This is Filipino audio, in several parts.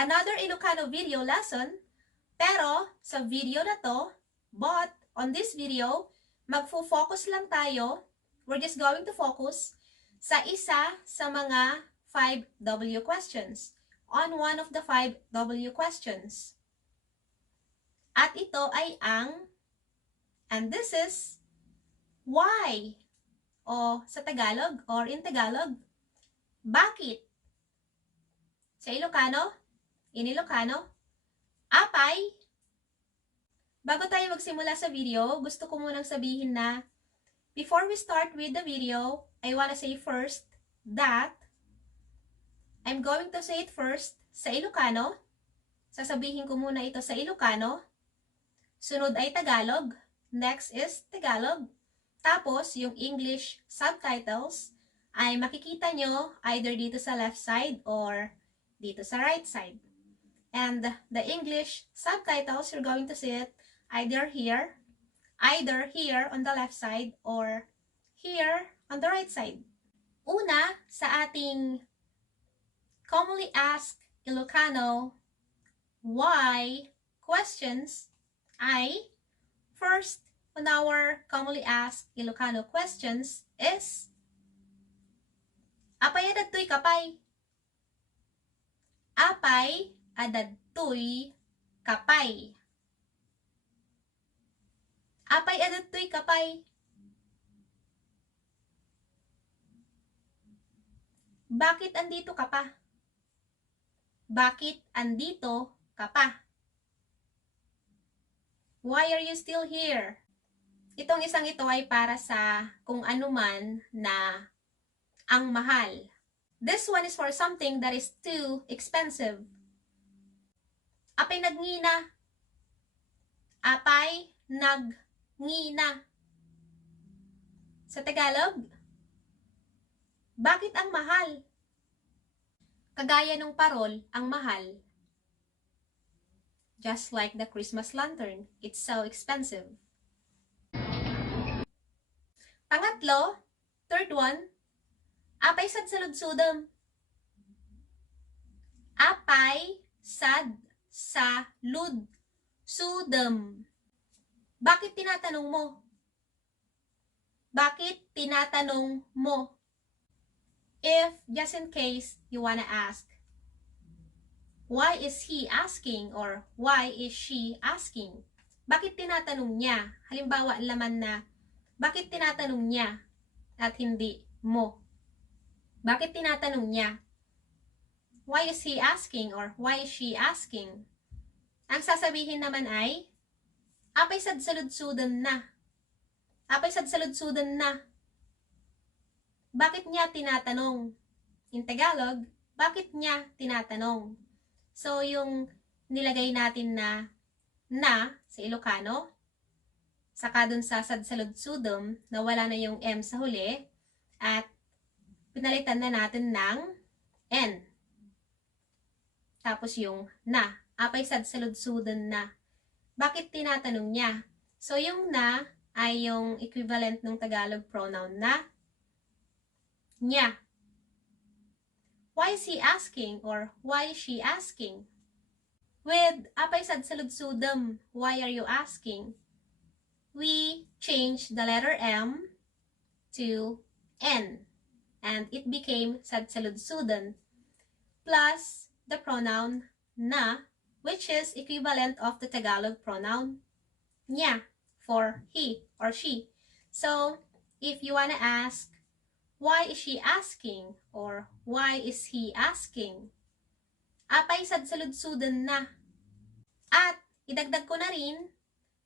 another Ilocano video lesson, pero sa video na to, but on this video, magfo-focus lang tayo, we're just going to focus sa isa sa mga 5W questions, on one of the 5W questions. At ito ay and this is, why? O sa Tagalog or in Tagalog, bakit? Sa Ilocano, in Ilocano, apay. Bago tayo magsimula sa video, gusto ko munang sabihin na before we start with the video, I wanna say first that I'm going to say it first sa Ilocano. Sasabihin ko muna ito sa Ilocano. Sunod ay Tagalog. Next is Tagalog. Tapos, yung English subtitles ay makikita nyo either dito sa left side or dito sa right side. And the English subtitles, you're going to see it either here on the left side or here on the right side. Una, sa ating commonly asked Ilocano why questions ay, first on our commonly asked Ilocano questions is, apay adadtoy kapay? Apay adadtoy kapay. Apay adadtoy kapay. Bakit andito ka pa? Bakit andito ka pa? Why are you still here? Itong isang ito ay para sa kung ano man na ang mahal. This one is for something that is too expensive. Apay nagngina. Apay nagngina. Sa Tagalog, bakit ang mahal? Kagaya nung parol, ang mahal. Just like the Christmas lantern, it's so expensive. Pangatlo, third one, apay sad saludsudem. Apay sad sa lud sudem. Bakit tinatanong mo? Bakit tinatanong mo? If, just in case, you wanna ask, why is he asking or why is she asking? Bakit tinatanong niya? Halimbawa, laman na, bakit tinatanong niya at hindi mo? Bakit tinatanong niya? Why is he asking or why is she asking? Ang sasabihin naman ay, apay sad saludsudan na. Apay sad saludsudan na. Bakit niya tinatanong? In Tagalog, bakit niya tinatanong? So, yung nilagay natin na sa Ilocano, saka dun sa sadsaludsudum, na wala na yung M sa huli, at pinalitan na natin ng N. Tapos yung na, apay sadsaludsudan na. Bakit tinatanong niya? So, yung na ay yung equivalent ng Tagalog pronoun na niya. Why is he asking or why is she asking? With apay sad saludsudem, why are you asking? We change the letter M to N and it became sad saludsudan plus the pronoun na, which is equivalent of the Tagalog pronoun niya for he or she. So, if you wanna ask, why is she asking? Or why is he asking? Apay sad saludsudan na. At idagdag ko na rin,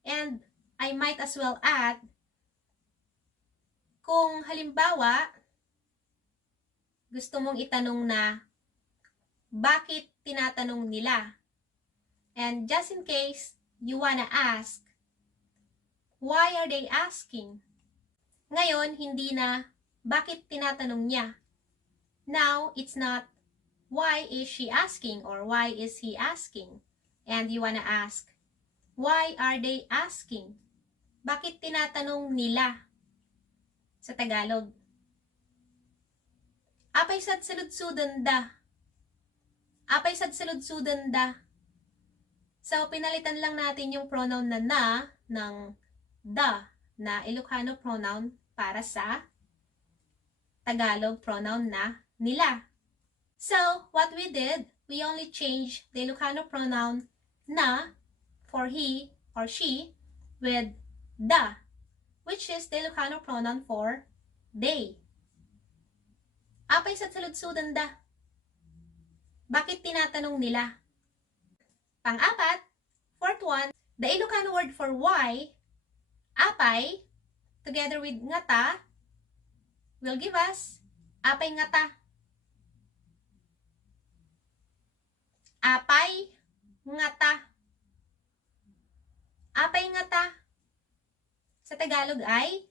and I might as well add, kung halimbawa, gusto mong itanong na, bakit tinatanong nila? And just in case you wanna ask, why are they asking? Ngayon, hindi na, bakit tinatanong niya? Now, it's not, why is she asking or why is he asking? And you wanna ask, why are they asking? Bakit tinatanong nila? Sa Tagalog. Apay sad saludsudan da. Apay sadsaludsudan da. So, pinalitan lang natin yung pronoun na ng da na Ilocano pronoun para sa Tagalog pronoun na nila. So, what we did, we only changed the Ilocano pronoun na for he or she with da, which is the Ilocano pronoun for they. Apay sadsaludsudan da. Bakit tinatanong nila? Pang-apat, fourth one, the Ilocano word for why, apay, together with ngata, will give us apay ngata. Apay ngata. Apay ngata. Sa Tagalog ay,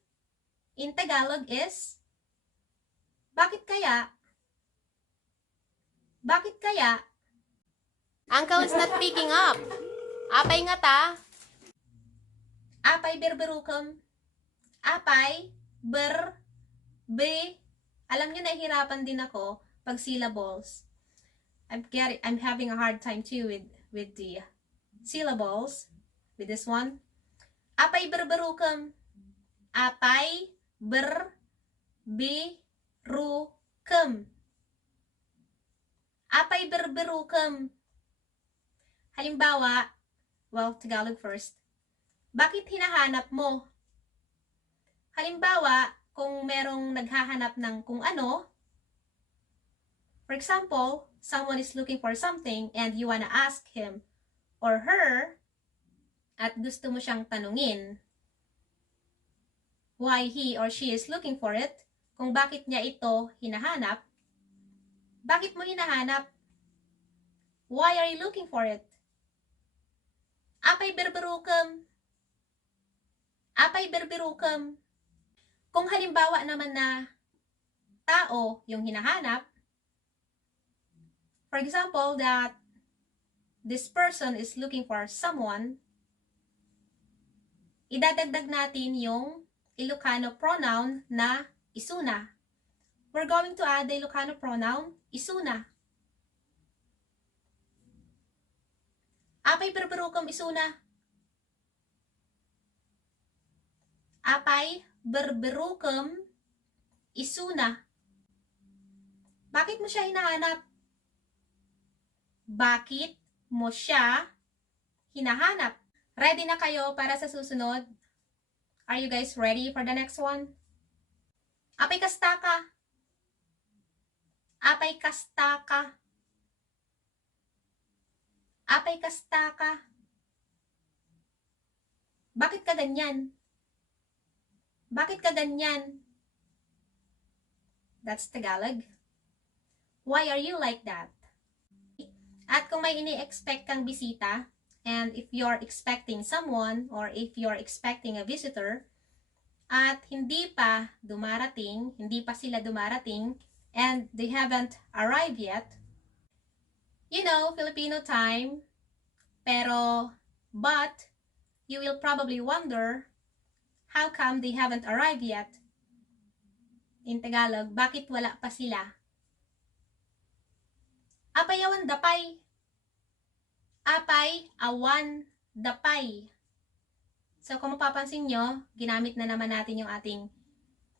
in Tagalog is, bakit kaya? Bakit kaya? Uncle is not picking up. Apay ngata. Apay berberukum. Apay be. Alam nyo, nahihirapan din ako pag syllables. I'm having a hard time too with the syllables. With this one. Apay berberukum. Apay berberukum. Apay berberukum. Halimbawa, well, Tagalog first. Bakit hinahanap mo? Halimbawa, kung merong naghahanap ng kung ano, for example, someone is looking for something and you wanna ask him or her at gusto mo siyang tanungin why he or she is looking for it, kung bakit niya ito hinahanap, bakit mo hinahanap? Why are you looking for it? Apay berberukum. Apay berberukum. Kung halimbawa naman na tao yung hinahanap, for example, that this person is looking for someone, idadagdag natin yung Ilocano pronoun na isuna. We're going to add the Ilocano pronoun isuna. Apay berberukum isuna. Apay berberukum isuna. Bakit mo siya hinahanap? Bakit mo siya hinahanap? Ready na kayo para sa susunod? Are you guys ready for the next one? Apay kasta ka. Apay kasta ka. Apay kasta ka. Bakit ka ganyan? Bakit ka ganyan? That's Tagalog. Why are you like that? At kung may ini-expect kang bisita, and if you're expecting someone, or if you're expecting a visitor, at hindi pa sila dumarating, and they haven't arrived yet, you know, Filipino time, but you will probably wonder, how come they haven't arrived yet? In Tagalog, bakit wala pa sila? Apay awan dapay. Apay awan dapay. So, kung mapapansin nyo, ginamit na naman natin yung ating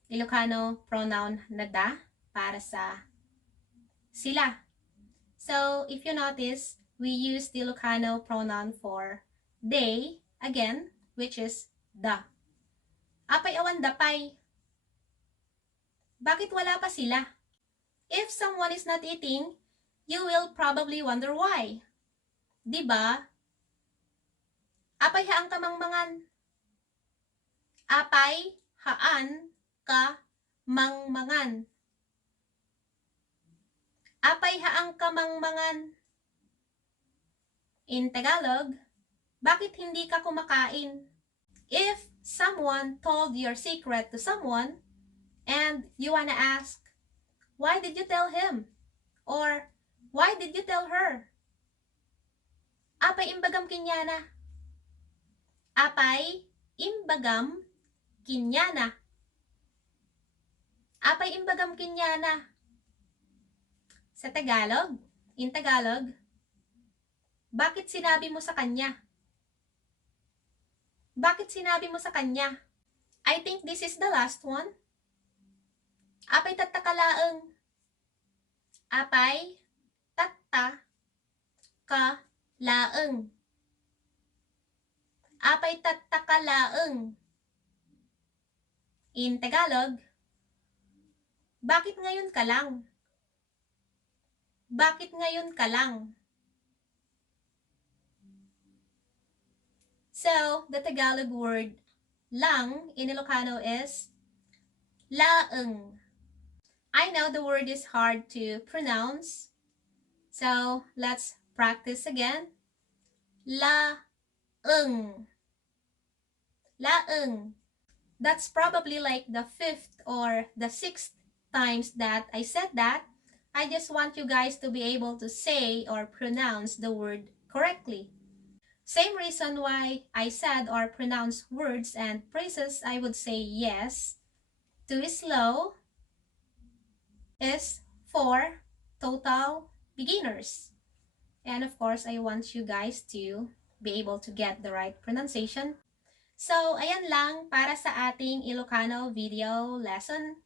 Ilocano pronoun na da para sa sila. So, if you notice, we use the Ilocano pronoun for they, again, which is da. Apay awan dapay. Bakit wala pa sila? If someone is not eating, you will probably wonder why. Diba? Apay haang kamangmangan. Apay haan ka mangmangan. Apay haang kamangmangan. In Tagalog, bakit hindi ka kumakain? If someone told your secret to someone, and you wanna ask, why did you tell him? Or, why did you tell her? Apay imbagam kinyana. Apay imbagam kinyana. Apay imbagam kinyana. Sa Tagalog, in Tagalog, bakit sinabi mo sa kanya? Bakit sinabi mo sa kanya? I think this is the last one. Apay tatakalaeng. Apay tatakalaeng. Apay tatakalaeng. In Tagalog, bakit ngayon ka lang? Bakit ngayon ka lang? So, the Tagalog word lang in Ilocano is laeng. I know the word is hard to pronounce, so let's practice again. Laeng. Laeng. That's probably like the 5th or the 6th times that I said that. I just want you guys to be able to say or pronounce the word correctly. Same reason why I said or pronounce words and phrases I would say yes too slow is for total beginners. And of course, I want you guys to be able to get the right pronunciation. So, ayan lang para sa ating Ilocano video lesson.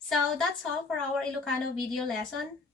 So, that's all for our Ilocano video lesson.